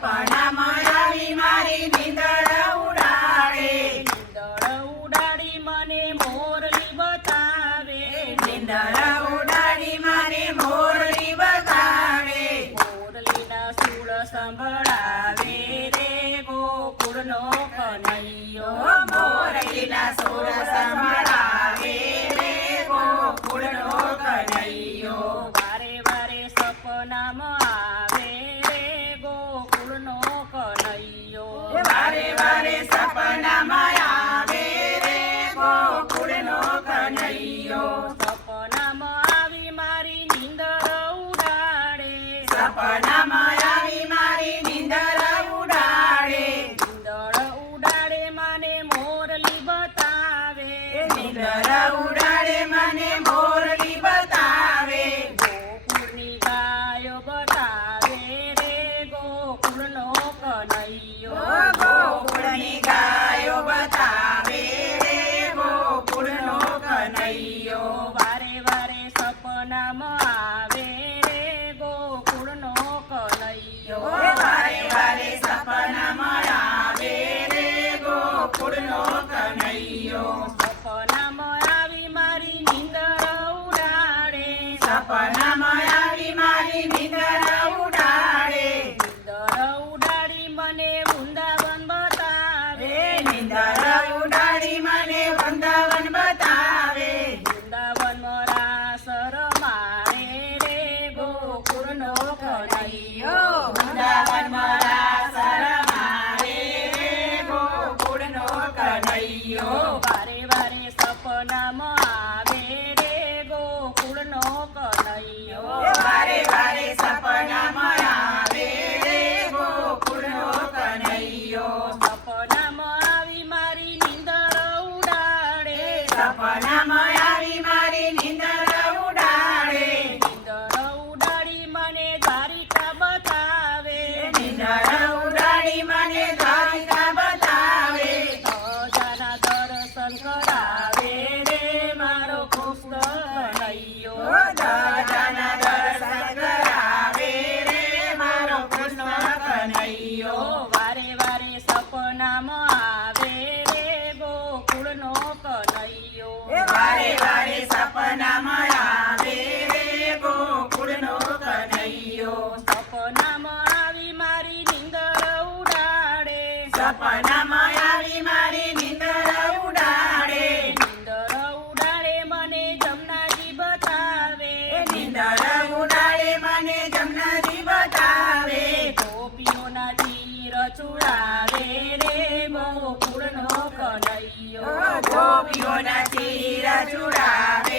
સપનામાં આવી મારી નીંદર ઉડાડે, નીંદર ઉડાડી મને મોરલી બતાવે, નીંદર ઉડાડી મને મોરલી બતાવે, મોરલીના સૂળ સંભળાવે રે ગોકુળનો કનૈયો, મોરલીના સૂર સંભળાવે રે ગોકુળનો કનૈયો, વારે વારે સપનામાં આવે રે ગોકુળનો કનૈયો, વારે વારે સપનામાં આવે રે ગોકુળનો કનૈયો, સપનામાં આવી મારી નીંદર ઉડાડે, સપનામાં આવી મારી નીંદર ઉડાડે, નીંદર ઉડાડે મને મોરલી બતાવે, નીંદર ઉડાડે મને મોરલી બતાવે, ગોકુળની ગાયો બતાવે રે ગોકુળનો કનૈયો, ગોકુળની ગાયો બતાવે રે ગોકુળનો કનૈયો, વારે વારે સપનામાં આવે રે ગોકુળનો કનૈયો, વારે વારે સપનામાં આવે રે ગોકુળનો કનૈયો, સપનામાં આવી મારી નીંદર ઉડાડે, સપનામાં આવી મારી નીંદર ઉડાડે, નીંદર ઉડાડી મને વૃંદાવન બતાવે, નીંદર ઉડાડી મને વૃંદાવન બતાવે, વૃંદાવનમાં રાસ રમાડે રે ગોકુળનો કનૈયો, વૃંદાવનમાં રાસ રમાડે રે ગોકુળનો કનૈયો, વારે વારે સપનામાં આવે રે ગોકુળનો કનૈયો, વારે વારે સપનામાં આવે રે ગોકુળનો કનૈયો, સપનામાં આવી મારી નીંદર ઉડાડે, સપનામાં આવી મારી નીંદર ઉડાડે, નીંદર ઉડાડી મને દ્વારિકા બતાવે, નીંદર ઉડાડી મને દ્વારિકા બતાવે, ધજાના દર્શન કરાવે રે મારો કૃષ્ણ કનૈયો, ધજાના દર્શન કરાવે રે મારો કૃષ્ણ કનૈયો, વારે વારે સપનામાં આવે રે ગોકુળનો કનૈયો, વારે વારે સપનામાં આવે રે ગોકુળનો કનૈયો, સપનામાં આવી મારી નીંદર ઉડાડે, સપનામાં આવી મારી નીંદર ઉડાડે, નીંદર ઉડાડે મને જમનાજી બતાવે, નીંદર ઉડાડે મને જમનાજી બતાવે, ગોપીઓના તીર ચુડાવે રે ગોકુળનો કનૈયો, ગોપીઓના ચીર ચુડાવે